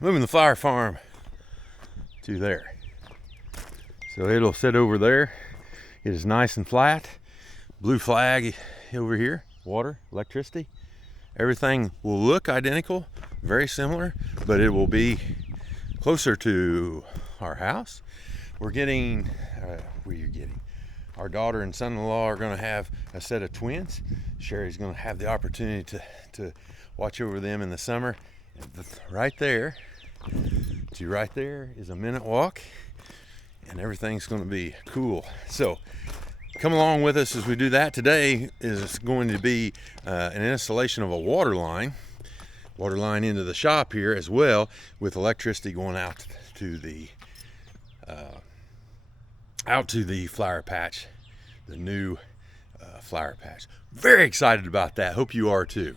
moving the flower farm to there. So it'll sit over there. It is nice and flat. Blue flag over here, water, electricity. Everything will look identical, very similar, but it will be closer to our house. We're getting, our daughter and son-in-law are going to have a set of twins. Sherry's going to have the opportunity to watch over them in the summer. Right there is a minute walk, and everything's going to be cool. So come along with us as we do that. Today is going to be an installation of a water line into the shop here, as well with electricity going out to the flower patch, the new flower patch. Very excited about that. Hope you are too.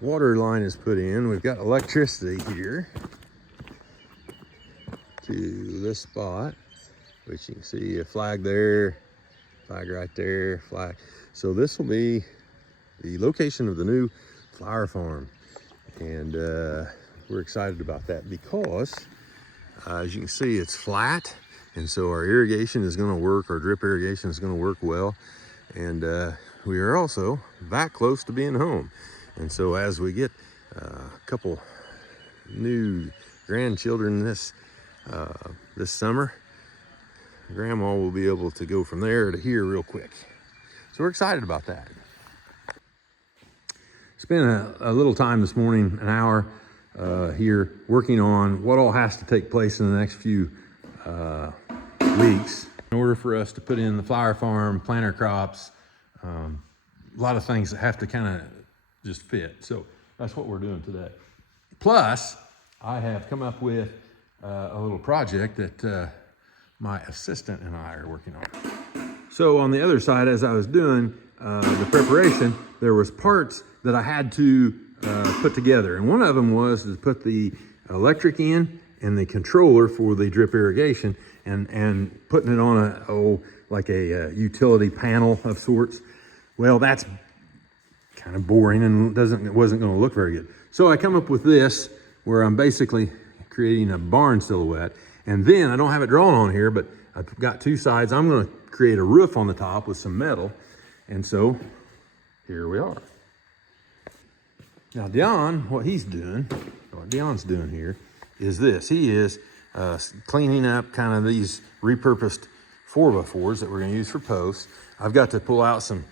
water line is put in. We've got electricity here to this spot, which you can see a flag there, flag right there, flag. So this will be the location of the new flower farm. And we're excited about that because as you can see, it's flat. And so our irrigation is gonna work, our drip irrigation is gonna work well. And we are also that close to being home. And so as we get a couple new grandchildren this summer, Grandma will be able to go from there to here real quick. So we're excited about that. Spent a little time this morning, an hour here, working on what all has to take place in the next few weeks in order for us to put in the flower farm, plant our crops, a lot of things that have to kind of just fit. So that's what we're doing today. Plus, I have come up with a little project that my assistant and I are working on. So on the other side, as I was doing the preparation, there was parts that I had to put together. And one of them was to put the electric in and the controller for the drip irrigation and putting it on like a utility panel of sorts. Well, that's kind of boring and it wasn't going to look very good. So I come up with this where I'm basically creating a barn silhouette. And then I don't have it drawn on here, but I've got two sides. I'm going to create a roof on the top with some metal. And so here we are. Now what Dion's doing here is this. He is cleaning up kind of these repurposed 4x4s that we're going to use for posts. I've got to pull out some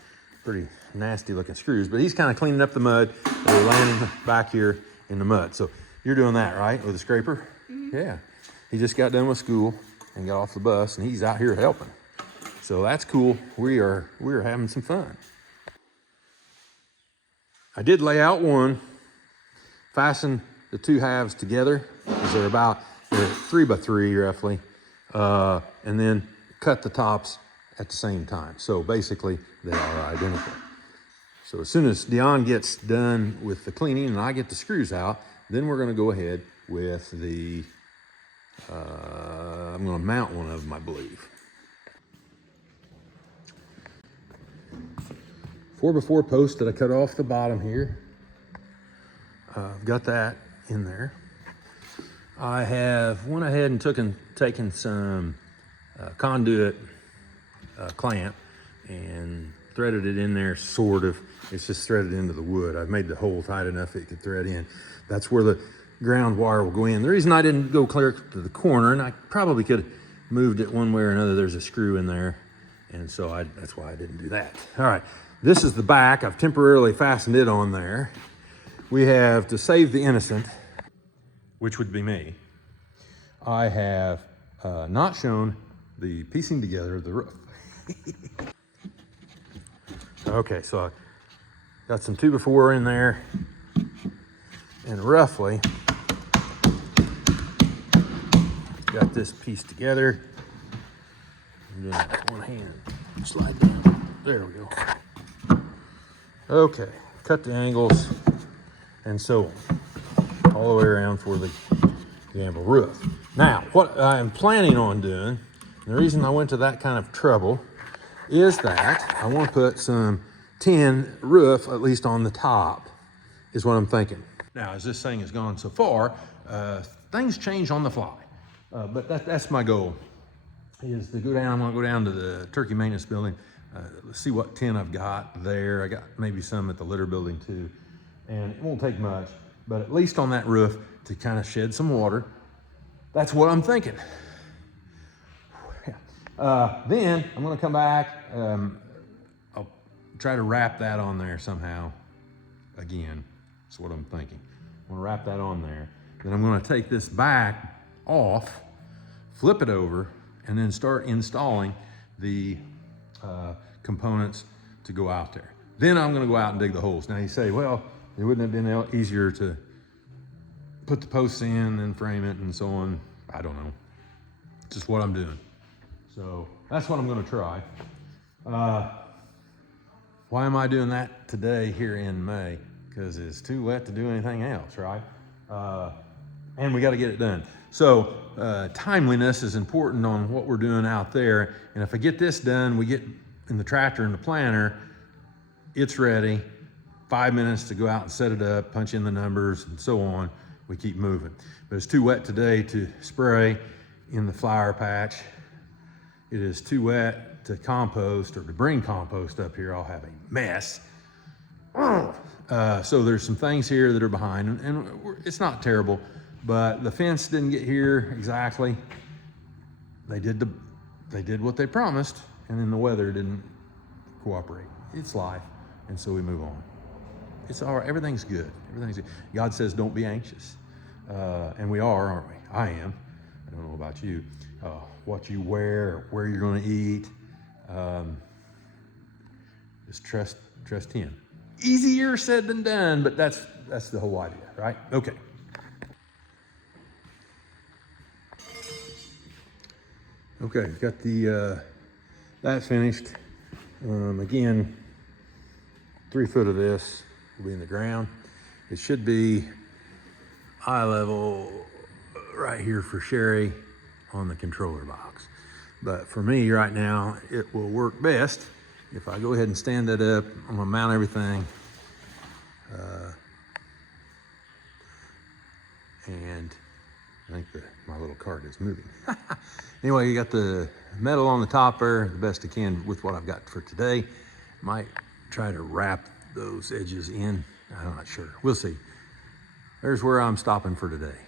pretty nasty looking screws, but he's kind of cleaning up the mud that are landing back here in the mud. So you're doing that, right, with a scraper? Mm-hmm. Yeah. He just got done with school and got off the bus, and he's out here helping. So that's cool. We are having some fun. I did lay out one, fasten the two halves together, because they're 3x3 roughly, and then cut the tops at the same time. So basically they are identical. So as soon as Dion gets done with the cleaning and I get the screws out, then we're going to go ahead with the I'm going to mount one of them, I believe. 4x4 post that I cut off the bottom here. I've got that in there. I have went ahead and taken some conduit clamp and threaded it in there, sort of. It's just threaded into the wood. I've made the hole tight enough it could thread in. That's where the ground wire will go in. The reason I didn't go clear to the corner, and I probably could have moved it one way or another, there's a screw in there, and so that's why I didn't do that. All right, this is the back. I've temporarily fastened it on there. We have, to save the innocent, which would be me, I have not shown the piecing together of the roof. Okay, so I got some 2x4 in there, and roughly got this piece together. I'm doing that with one hand. Slide down. There we go. Okay, cut the angles and so on, all the way around for the gambrel roof. Now, what I'm planning on doing, and the reason I went to that kind of trouble, is that I want to put some tin roof, at least on the top, is what I'm thinking. Now, as this thing has gone so far, things change on the fly. But that's my goal, is to go down. I'm going to go down to the turkey maintenance building, see what tin I've got there. I got maybe some at the litter building too. And it won't take much, but at least on that roof to kind of shed some water. That's what I'm thinking. Then I'm going to come back. I'll try to wrap that on there somehow. Again, that's what I'm thinking. I'm going to wrap that on there. Then I'm going to take this back off, flip it over, and then start installing the components to go out there. Then I'm going to go out and dig the holes. Now you say, well, it wouldn't have been easier to put the posts in and frame it and so on. I don't know. It's just what I'm doing. So that's what I'm going to try. Why am I doing that today here in May? because it's too wet to do anything else, right? And we got to get it done. So timeliness is important on what we're doing out there. And if I get this done, we get in the tractor and the planter, it's ready. 5 minutes to go out and set it up, punch in the numbers and so on. We keep moving. But it's too wet today to spray in the flower patch. It is too wet to compost or to bring compost up here. I'll have a mess. So there's some things here that are behind, and it's not terrible, but the fence didn't get here exactly. They did what they promised, and then the weather didn't cooperate. It's life, and so we move on. It's all right. Everything's good. Everything's good. God says don't be anxious, and we are, aren't we? I am. I don't know about you. What you wear, where you're going to eat. Just trust Him. Easier said than done, but that's the whole idea, right? Okay. Okay, got the that finished. Again, 3 foot of this will be in the ground. It should be eye level right here for Sherry on the controller box. But for me right now, it will work best if I go ahead and stand that up. I'm gonna mount everything. And I think my little cart is moving. Anyway, you got the metal on the top there, the best I can with what I've got for today. Might try to wrap those edges in. I'm not sure. We'll see. There's where I'm stopping for today.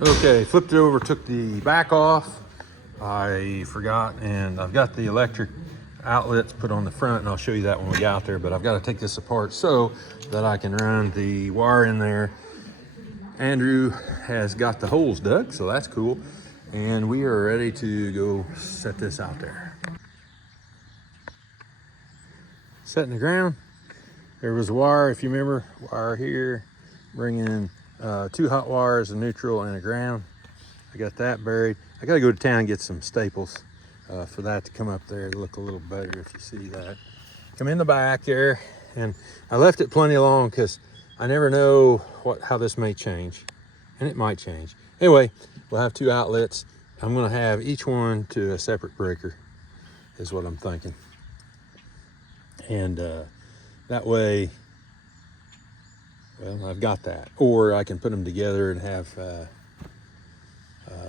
Okay, flipped it over, took the back off. I forgot, and I've got the electric outlets put on the front, and I'll show you that when we get out there, but I've got to take this apart so that I can run the wire in there. Andrew has got the holes dug, so that's cool. And we are ready to go set this out there. Setting the ground. There was a wire, if you remember, wire here, bring in 2 hot wires, a neutral and a ground. I got that buried. I gotta go to town and get some staples for that to come up there to look a little better if you see that. Come in the back there, and I left it plenty long because I never know how this may change, and it might change. Anyway, we'll have 2 outlets. I'm gonna have each one to a separate breaker is what I'm thinking. And that way, well, I've got that. Or I can put them together and have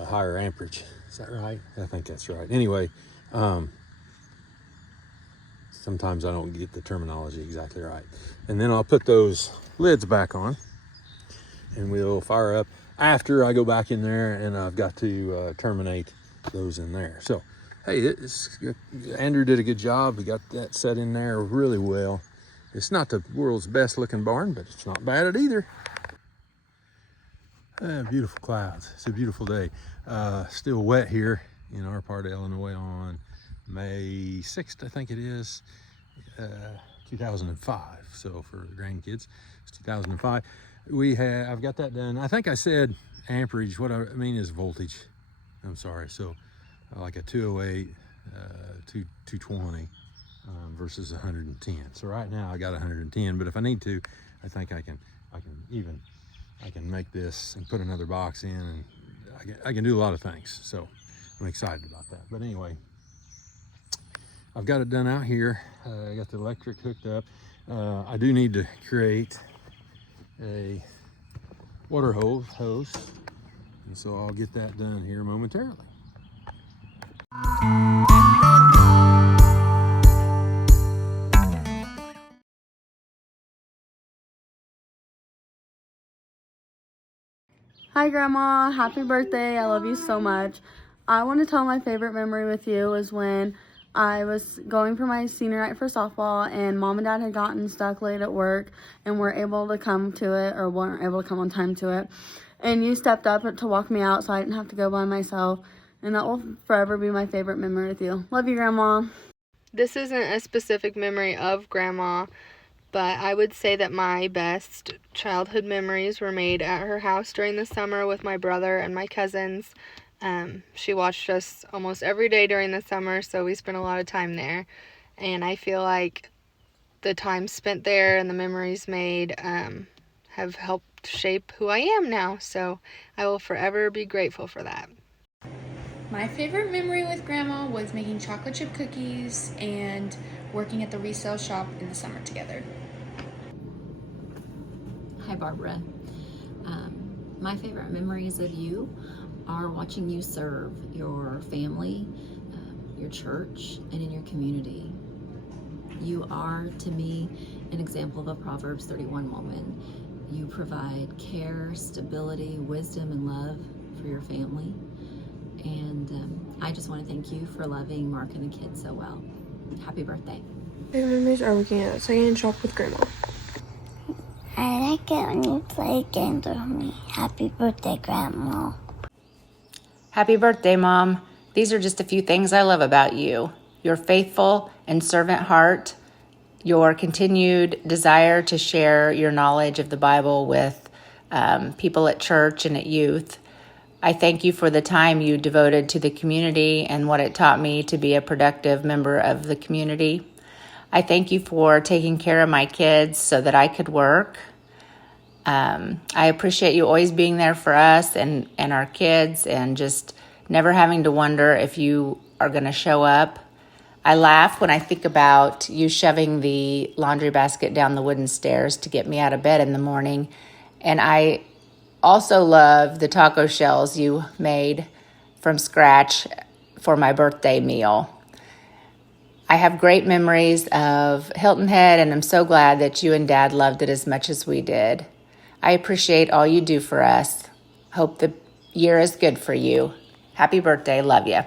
higher amperage. Is that right? I think that's right. Anyway, sometimes I don't get the terminology exactly right. And then I'll put those lids back on, and we'll fire up after I go back in there, and I've got to terminate those in there. So, hey, Andrew did a good job. We got that set in there really well. It's not the world's best looking barn, but it's not bad at either. Beautiful clouds. It's a beautiful day. Still wet here in our part of Illinois on May 6th, I think it is, 2005. So for the grandkids, it's 2005. I've got that done. I think I said amperage. What I mean is voltage. I'm sorry. So like a 208, 220. Versus 110. So right now I got 110, but if I need to, I think I can make this and put another box in, and I can do a lot of things. So I'm excited about that. But anyway, I've got it done out here. I got the electric hooked up. I do need to create a water hose, and so I'll get that done here momentarily. Hi Grandma, happy birthday, I love you so much. I want to tell my favorite memory with you was when I was going for my senior night for softball, and Mom and Dad had gotten stuck late at work and weren't able to come to it, or weren't able to come on time to it. And you stepped up to walk me out so I didn't have to go by myself. And that will forever be my favorite memory with you. Love you, Grandma. This isn't a specific memory of Grandma, But I would say that my best childhood memories were made at her house during the summer with my brother and my cousins. She watched us almost every day during the summer, so we spent a lot of time there. And I feel like the time spent there and the memories made have helped shape who I am now. So I will forever be grateful for that. My favorite memory with Grandma was making chocolate chip cookies and working at the resale shop in the summer together. Hi, Barbara. My favorite memories of you are watching you serve your family, your church, and in your community. You are, to me, an example of a Proverbs 31 woman. You provide care, stability, wisdom, and love for your family. And I just want to thank you for loving Mark and the kids so well. Happy birthday. Favorite memories are working at a second-hand shop with Grandma. I like it when you play games with me. Happy birthday, Grandma. Happy birthday, Mom. These are just a few things I love about you. Your faithful and servant heart, your continued desire to share your knowledge of the Bible with people at church and at youth. I thank you for the time you devoted to the community and what it taught me to be a productive member of the community. I thank you for taking care of my kids so that I could work. I appreciate you always being there for us and our kids and just never having to wonder if you are going to show up. I laugh when I think about you shoving the laundry basket down the wooden stairs to get me out of bed in the morning. And I also love the taco shells you made from scratch for my birthday meal. I have great memories of Hilton Head, and I'm so glad that you and Dad loved it as much as we did. I appreciate all you do for us. Hope the year is good for you. Happy birthday. Love you.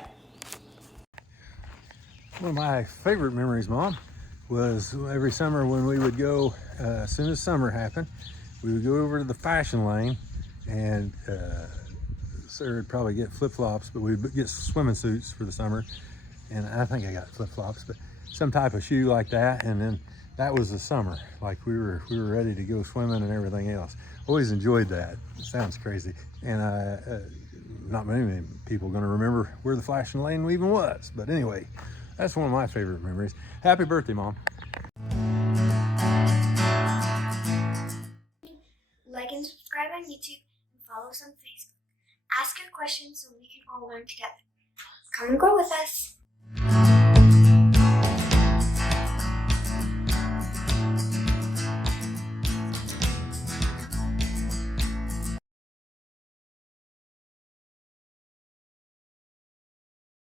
One of my favorite memories, Mom, was every summer when we would go, as soon as summer happened, we would go over to the fashion lane, and Sarah would probably get flip-flops, but we'd get swimming suits for the summer. And I think I got flip-flops, but some type of shoe like that. And then that was the summer. Like we were ready to go swimming and everything else. Always enjoyed that. It sounds crazy. And not many people are gonna remember where the fashion lane even was. But anyway, that's one of my favorite memories. Happy birthday, Mom. Like and subscribe on YouTube and follow us on Facebook. Ask your questions so we can all learn together. Come and grow with us.